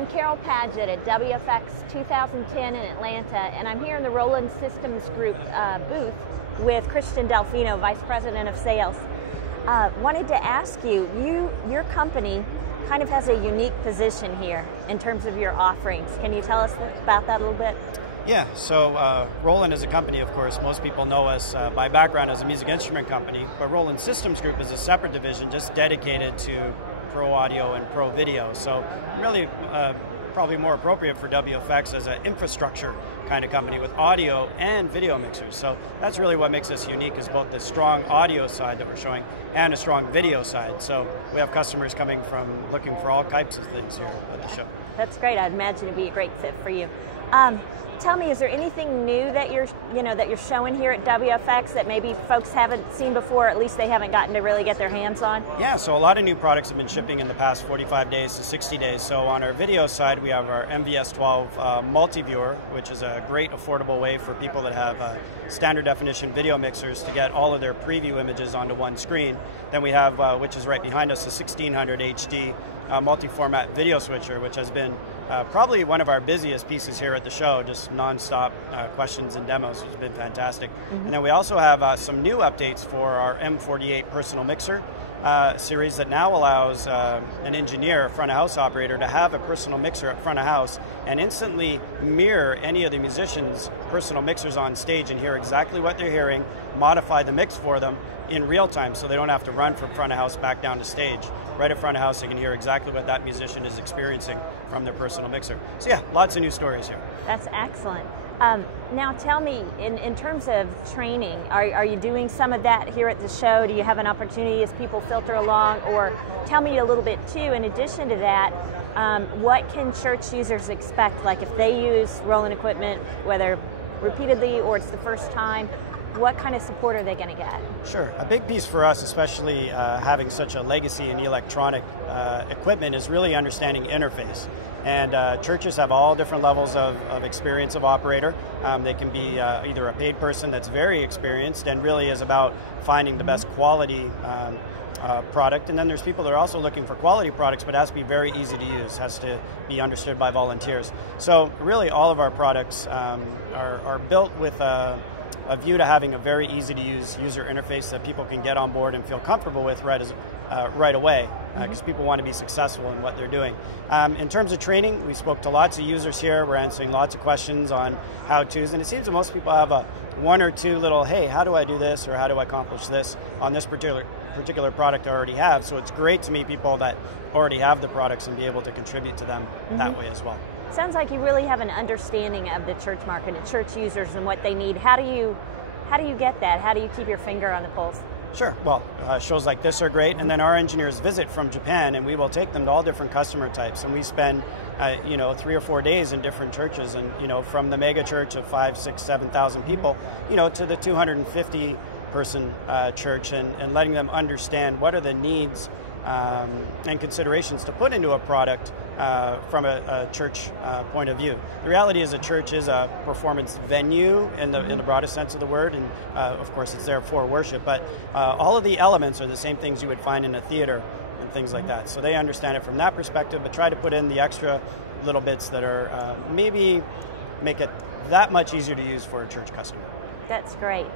I'm Carol Padgett at WFX 2010 in Atlanta, and I'm here in the Roland Systems Group booth with Delfino, Vice President of Sales. Wanted to ask you, your company kind of has a unique position here in terms of your offerings. Can you tell us about that a little bit? Yeah, so Roland is a company, of course, most people know us by background as a music instrument company, but Roland Systems Group is a separate division just dedicated to pro audio and pro video. So really probably more appropriate for WFX as an infrastructure kind of company with audio and video mixers. So that's really what makes us unique, is both the strong audio side that we're showing and a strong video side. So we have customers coming from looking for all types of things here at the show. That's great. I'd imagine it'd be a great fit for you. Tell me, is there anything new that you're showing here at WFX that maybe folks haven't seen before, or at least they haven't gotten to really get their hands on? Yeah, so a lot of new products have been shipping in the past 45 days to 60 days. So on our video side, we have our MVS12 multi-viewer, which is a great affordable way for people that have standard definition video mixers to get all of their preview images onto one screen. Then we have, which is right behind us, a 1600 HD multi-format video switcher, which has been probably one of our busiest pieces here at the show, just non-stop questions and demos, which has been fantastic. Mm-hmm. And then we also have some new updates for our M48 personal mixer series that now allows an engineer, front of house operator, to have a personal mixer at front of house and instantly mirror any of the musicians' personal mixers on stage and hear exactly what they're hearing, modify the mix for them in real time, so they don't have to run from front of house back down to stage. Right at front of house, they can hear exactly what that musician is experiencing from their personal mixer. So yeah, lots of new stories here. That's excellent. Now tell me, in terms of training, are you doing some of that here at the show? Do you have an opportunity as people filter along? Or tell me a little bit too, in addition to that, what can church users expect? Like if they use Roland equipment, whether repeatedly or it's the first time, what kind of support are they going to get? Sure. A big piece for us, especially having such a legacy in electronic equipment, is really understanding interface. And churches have all different levels of experience of operator. They can be either a paid person that's very experienced and really is about finding the best quality product, and then there's people that are also looking for quality products, but it has to be very easy to use, has to be understood by volunteers. So really all of our products are built with a view to having a very easy to use user interface that people can get on board and feel comfortable with right away, because people want to be successful in what they're doing. In terms of training, we spoke to lots of users here. We're answering lots of questions on how-tos, and it seems that most people have a one or two little, hey, how do I do this, or how do I accomplish this on this particular product I already have. So it's great to meet people that already have the products and be able to contribute to them that way as well. Sounds like you really have an understanding of the church market and church users and what they need. How do you get that? How do you keep your finger on the pulse? Sure. Well, shows like this are great, and then our engineers visit from Japan, and we will take them to all different customer types, and we spend 3 or 4 days in different churches, and from the mega church of 5, 6, 7,000 people, to the 250 person church, and letting them understand what are the needs and considerations to put into a product from a church point of view. The reality is a church is a performance venue in the broadest sense of the word, and of course it's there for worship, but all of the elements are the same things you would find in a theater and things like that. So they understand it from that perspective, but try to put in the extra little bits that are maybe make it that much easier to use for a church customer. That's great.